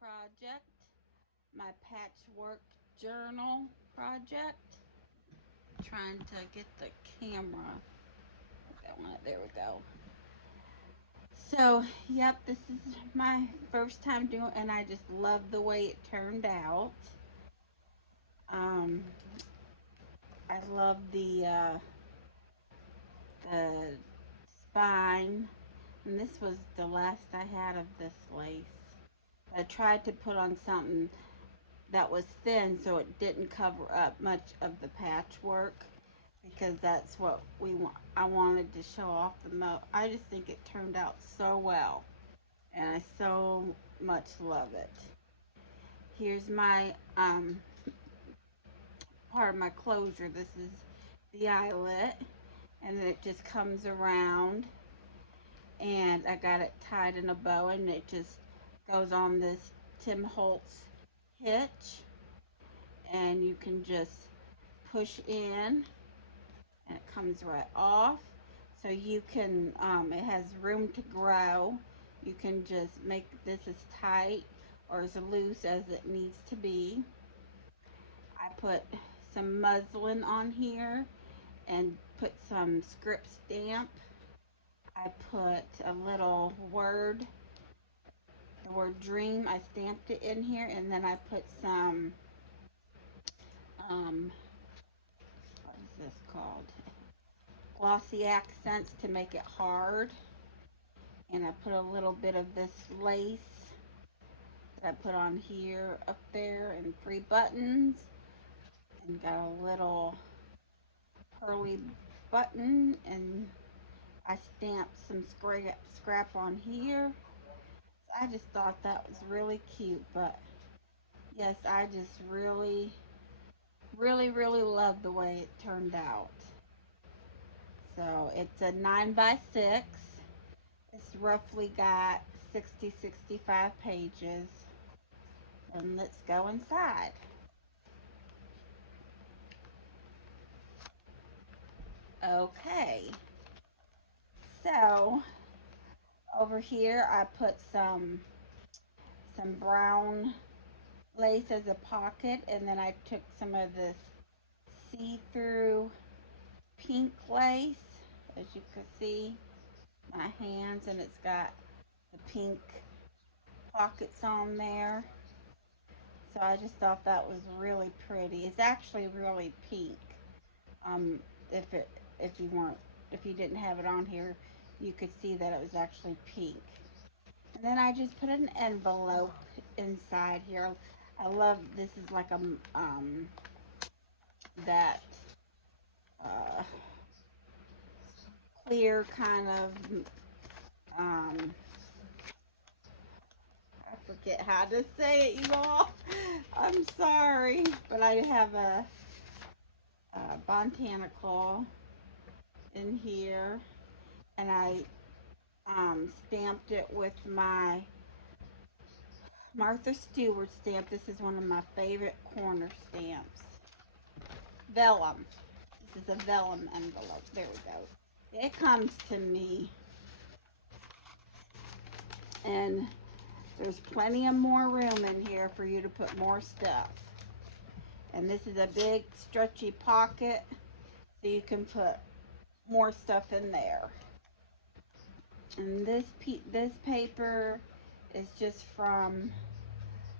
project, my patchwork journal project. Trying to get the camera. There we go. So, yep, this is my first time doing, and I just love the way it turned out. Um, I love the spine, and this was the last I had of this lace. I tried to put on something that was thin so it didn't cover up much of the patchwork because that's what I wanted to show off the most. I just think it turned out so well, and I so much love it. Here's my part of my closure. This is the eyelet, and then it just comes around, and I got it tied in a bow, and it just goes on this Tim Holtz hitch, and you can just push in and it comes right off. So you can, it has room to grow. You can just make this as tight or as loose as it needs to be. I put some muslin on here and put some script stamp. I put a little word, the word dream. I stamped it in here, and then I put some, um, what is this called? Glossy accents to make it hard. And I put a little bit of this lace that I put on here, up there, and 3 buttons, and got a little pearly button, and I stamped some scrap on here. So I just thought that was really cute, but yes, I just really love the way it turned out. So it's a 9x6. It's roughly got 65 pages. And let's go inside. Okay, so over here I put some brown lace as a pocket, and then I took some of this see-through pink lace, as you can see my hands, and it's got the pink pockets on there. So I just thought that was really pretty. It's actually really pink. Um, if you weren't if you didn't have it on here, you could see that it was actually pink. And then I just put an envelope inside here. I love this is like a that uh, clear kind of I forget how to say it, you all. I'm sorry, but I have a Botanicals in here, and I stamped it with my Martha Stewart stamp. This is one of my favorite corner stamps. Vellum. This is a vellum envelope. There we go. It comes to me, and there's plenty of more room in here for you to put more stuff. And this is a big stretchy pocket, so you can put more stuff in there. And this paper is just from,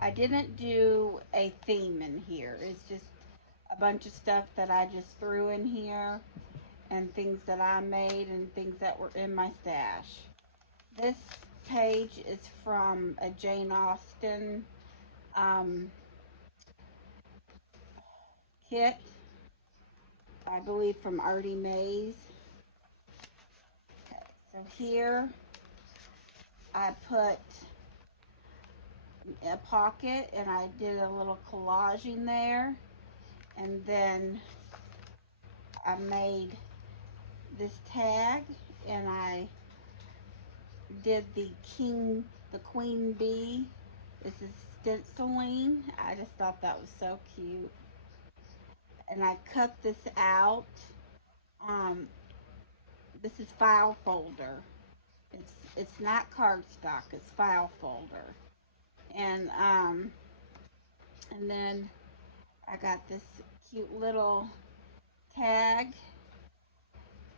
I didn't do a theme in here. It's just a bunch of stuff that I just threw in here, and things that I made and things that were in my stash. This page is from a Jane Austen um, kit, I believe from Artie Mays. Okay, so here I put a pocket, and I did a little collaging there, and then I made this tag, and I did the queen bee. This is stenciling. I just thought that was so cute, and I cut this out. Um, this is file folder. It's not cardstock. It's file folder, And and then I got this cute little tag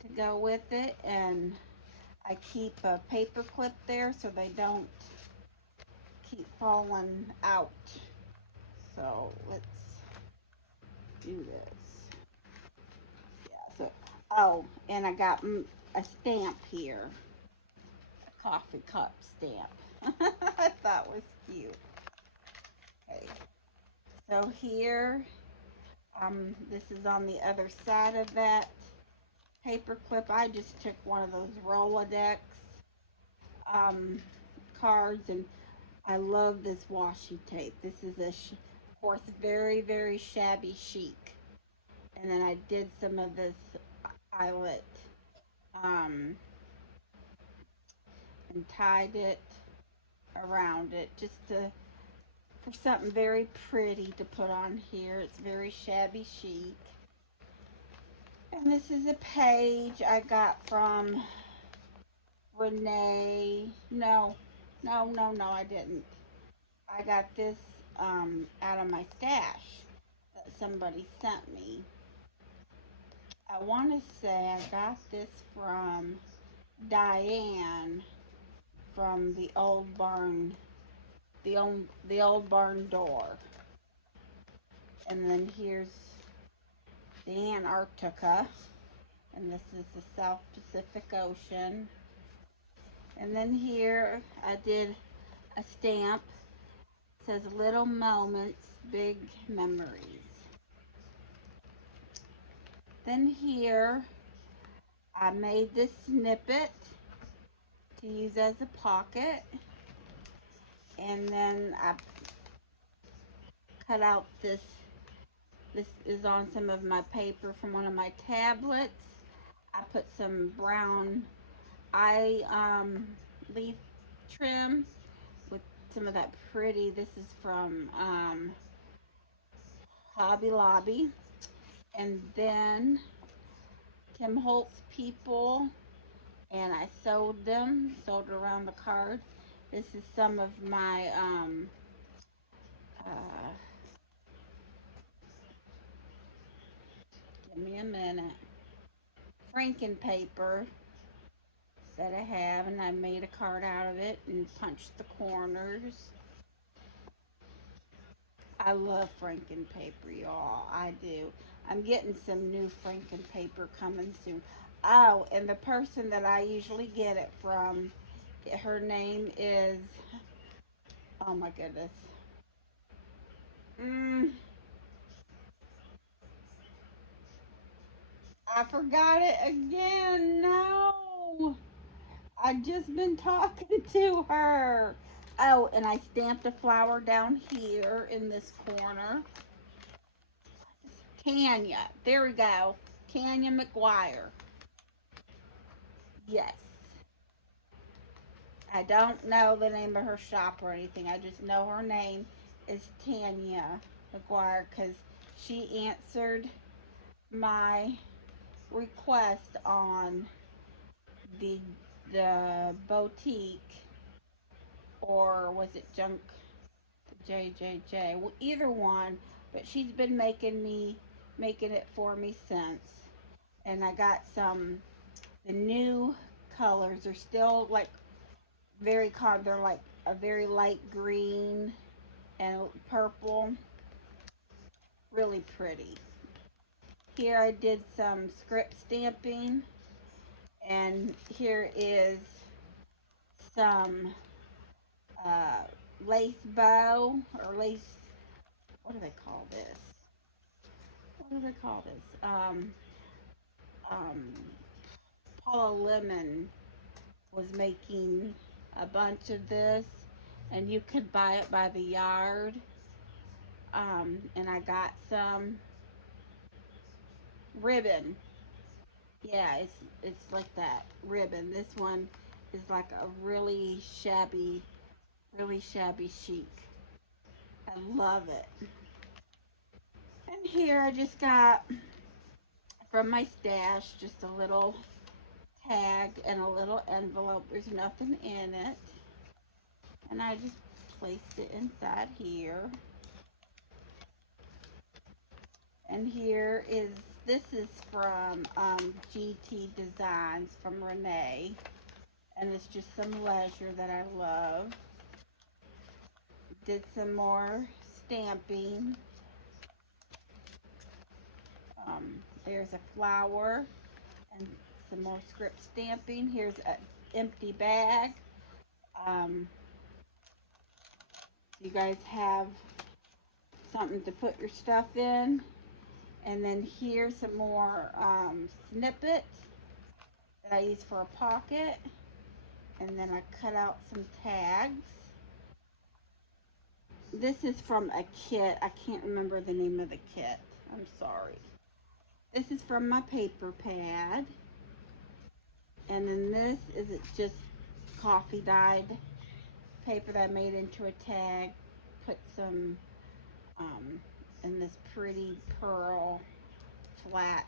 to go with it, and I keep a paper clip there so they don't keep falling out. So let's do this. Yeah, so, oh, and I got a stamp here, a coffee cup stamp. I thought was cute. Okay, so here, this is on the other side of that paper clip. I just took one of those Rolodex um, cards, and I love this washi tape. This is of course, very, very shabby chic. And then I did some of this eyelet um, and tied it around it just to for something very pretty to put on here. It's very shabby chic. And this is a page I got from Renee. No, no, no, no, I didn't. I got this out of my stash that somebody sent me. I want to say I got this from Diane from the old barn, the old barn door. And then here's the Antarctica, and this is the South Pacific Ocean. And then here I did a stamp. It says little moments, big memories. Then here I made this snippet to use as a pocket, and then I cut out this is on some of my paper from one of my tablets. I put some brown eye leaf trim with some of that pretty. This is from Hobby Lobby. And then Tim Holtz people, and I sewed it around the card. This is some of my uh, give me a minute, Franken paper that I have, and I made a card out of it and punched the corners. I love Franken paper, y'all. I do. I'm getting some new Franken paper coming soon. Oh, and the person that I usually get it from, her name is, oh my goodness. Mm, I forgot it again. No. I just been talking to her. Oh, and I stamped a flower down here in this corner. Tanya. There we go. Tanya McGuire. Yes. I don't know the name of her shop or anything. I just know her name is Tanya McGuire because she answered my request on the boutique, or was it junk JJJ? Well, either one, but she's been making it for me since. And I got the new colors are still like they're like a very light green and purple, really pretty. Here I did some script stamping, and here is some uh, lace bow or lace. What do they call this? What do they call this? Um, Paula Lemon was making a bunch of this, and you could buy it by the yard. And I got some ribbon. Yeah, it's like that ribbon. This one is like a really shabby chic. I love it. And here I just got from my stash just a little tag and a little envelope. There's nothing in it. And I just placed it inside here. And here is, this is from GT Designs from Renee. And it's just some leisure that I love. Did some more stamping. There's a flower and some more script stamping. Here's an empty bag. Um, you guys have something to put your stuff in. And then here's some more snippets that I use for a pocket. And then I cut out some tags. This is from a kit. I can't remember the name of the kit. I'm sorry. This is from my paper pad. And then this is just coffee dyed paper that I made into a tag. Put some in this pretty pearl flat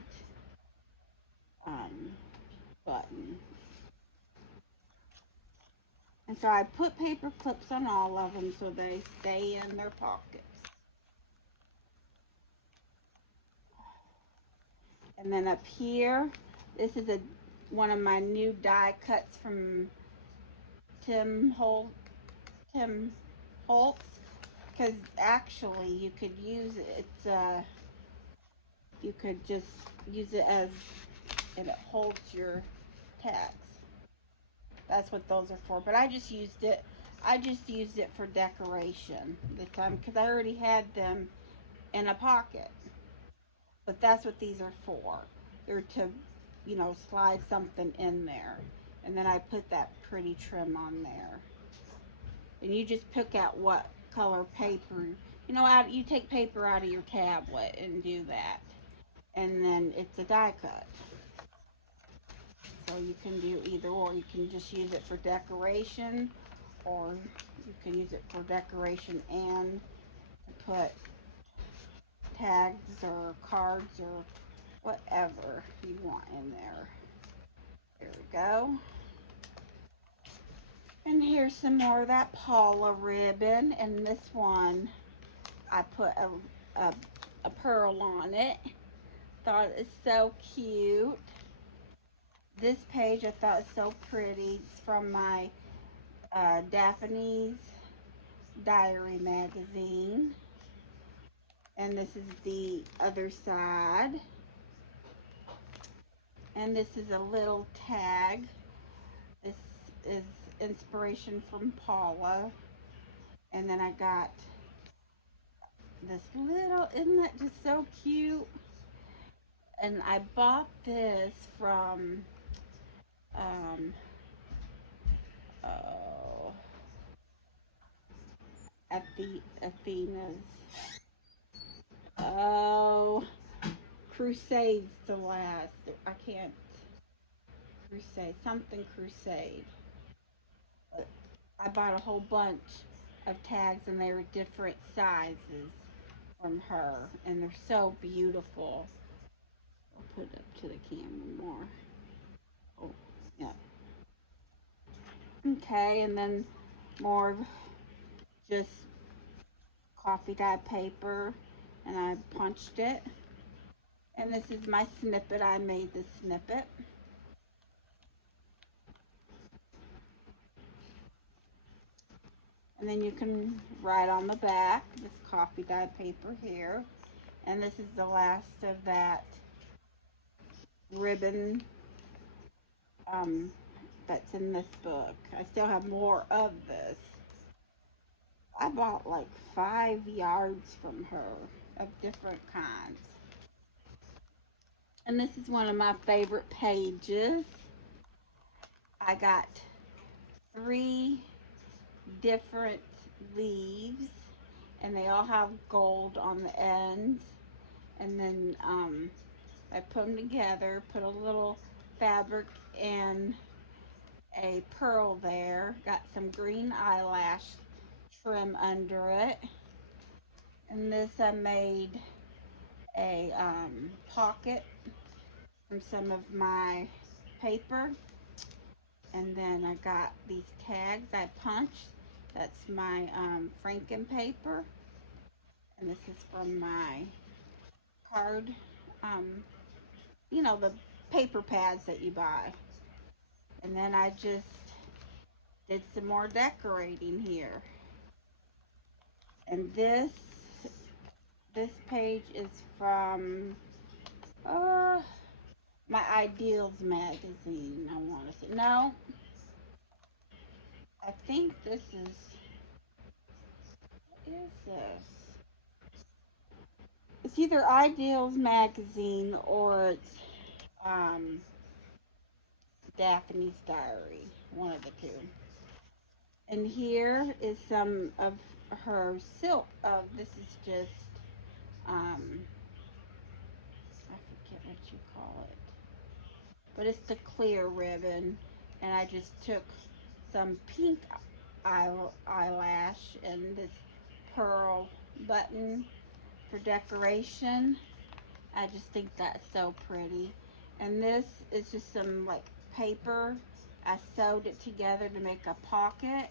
um, button. And so I put paper clips on all of them so they stay in their pockets. And then up here, this is one of my new die cuts from Tim Holtz. Because actually you could use it. You could just use it as, and it holds your tags. That's what those are for. But I just used it. I just used it for decoration this time because I already had them in a pocket. But that's what these are for. They're to, slide something in there. And then I put that pretty trim on there. And you just pick out what color paper. You take paper out of your tablet and do that. And then it's a die cut. So you can do either or. You can just use it for decoration, or you can use it for decoration and to put tags or cards or whatever you want in there. There we go. And here's some more of that Paula ribbon, and this one I put a pearl on it. Thought it was so cute. This page I thought was so pretty. It's from my Daphne's Diary magazine. And this is the other side. And this is a little tag. This is inspiration from Paula. And then I got this little, isn't that just so cute? And I bought this from, oh, at the Athena's. Oh, Crusades to last. I can't. Crusade. Something Crusade. I bought a whole bunch of tags and they were different sizes from her. And they're so beautiful. I'll put it up to the camera more. Oh, yeah. Okay, and then more of just coffee dye paper. And I punched it. And this is my snippet. I made this snippet. And then you can write on the back, this coffee dye paper here. And this is the last of that ribbon that's in this book. I still have more of this. I bought like 5 yards from her of different kinds. And this is one of my favorite pages. I got 3 different leaves and they all have gold on the ends. And then I put them together, put a little fabric and a pearl there. Got some green eyelash trim under it. And this I made a pocket from some of my paper. And then I got these tags I punched That's my Franken paper, and this is from my card, um, the paper pads that you buy. And then I just did some more decorating here. And this page is from uh my Ideals magazine. I want to say no. I think this is what is this? It's either Ideals magazine or it's um Daphne's Diary, one of the two. And here is some of her silk. This is just um I forget what you call it, but it's the clear ribbon, and I just took some pink eyelash and this pearl button for decoration. I just think that's so pretty. And this is just some like paper. I sewed it together to make a pocket,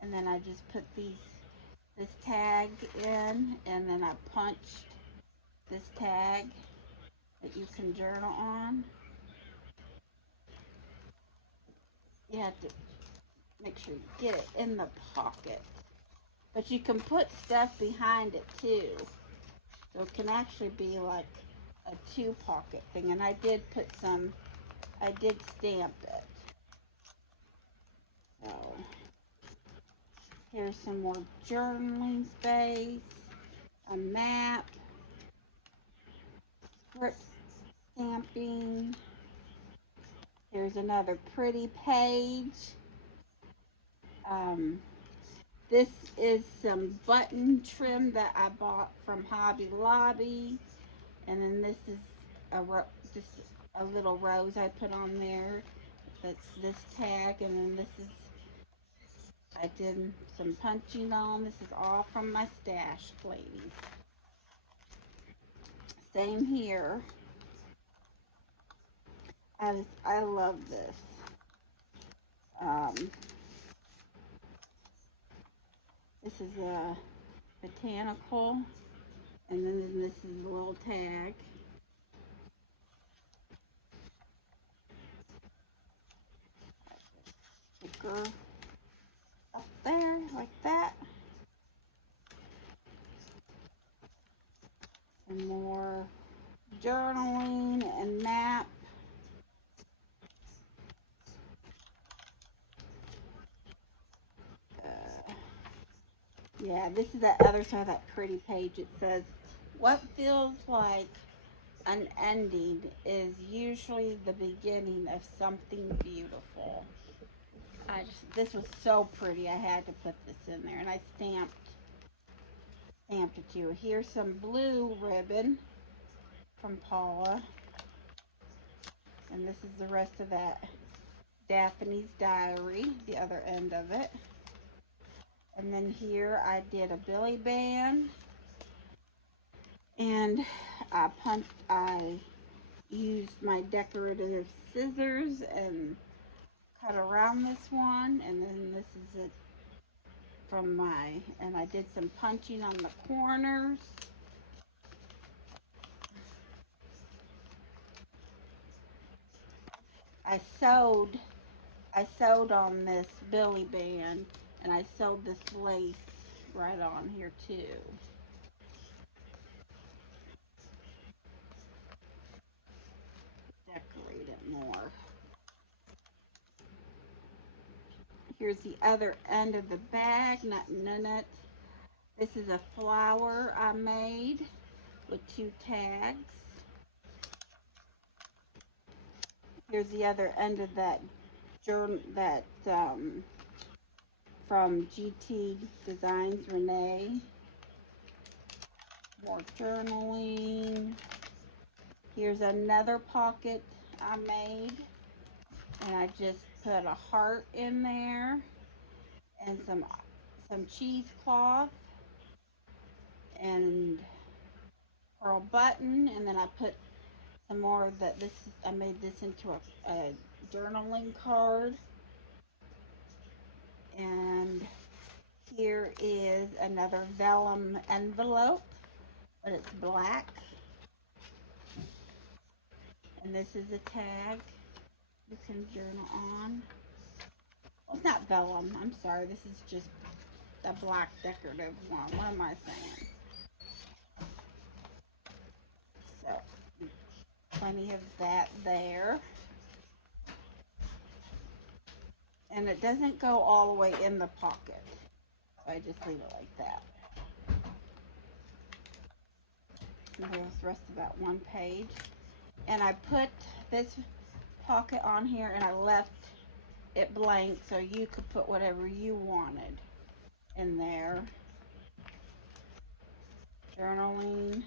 and then I just put this tag in, and then I punched this tag that you can journal on. You have to make sure you get it in the pocket. But you can put stuff behind it too. So it can actually be like a two pocket thing. And I did stamp it. So here's some more journaling space, a map, script stamping. Here's another pretty page. Um, this is some button trim that I bought from Hobby Lobby. And then this is just a little rose I put on there. That's this tag, and then this is I did some punching on. This is all from my stash, ladies. Same here. I love this. Um, this is a botanical, and then this is a little tag. Sticker up there like that. Some more journaling and map. Uh, yeah, this is that other side of that pretty page. It says, "What feels like an ending is usually the beginning of something beautiful." This was so pretty. I had to put this in there, and I stamped it too. Here's some blue ribbon from Paula, and this is the rest of that Daphne's Diary, the other end of it. And then here I did a billy band, and I used my decorative scissors and cut around this one, and then this is it and I did some punching on the corners. I sewed I sewed on this billy band, and I sewed this lace right on here too. Decorate it more. Here's the other end of the bag, nothing in it. This is a flower I made with two tags. Here's the other end of that from GT Designs Renee. More journaling. Here's another pocket I made, and I just put a heart in there and some cheesecloth and pearl button, and then I put some more I made this into a journaling card, and Here is another vellum envelope, but it's black. And this is a tag you can journal on. Well, it's not vellum. I'm sorry. This is just a black decorative one. What am I saying? So, plenty of that there. And it doesn't go all the way in the pocket. So I just leave it like that. And there's the rest of that one page. And I put this pocket on here and I left it blank so you could put whatever you wanted in there. Journaling,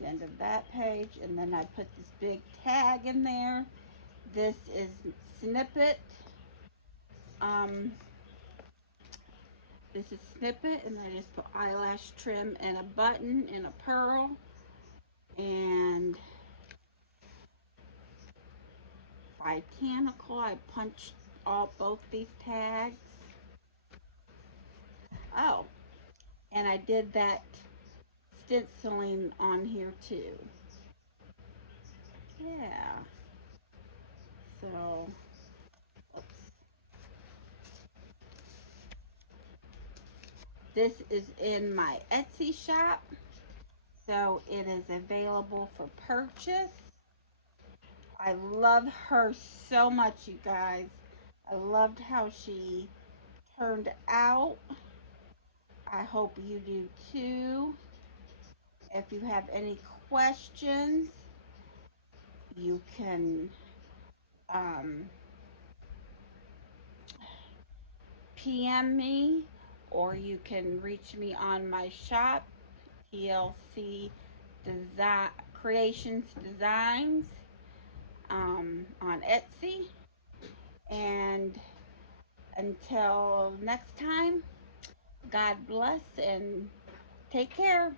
the end of that page, and then I put this big tag in there. This is Snippet. Um, this is Snippet, and I just put eyelash trim and a button and a pearl, and Botanical. I punched both these tags. Oh, and I did that stenciling on here too. Yeah. So, oops. This is in my Etsy shop. So it is available for purchase. I love her so much, you guys. I loved how she turned out. I hope you do too. If you have any questions, you can um, PM me, or you can reach me on my shop, TLC Design Creations Designs, on Etsy. And until next time, God bless and take care.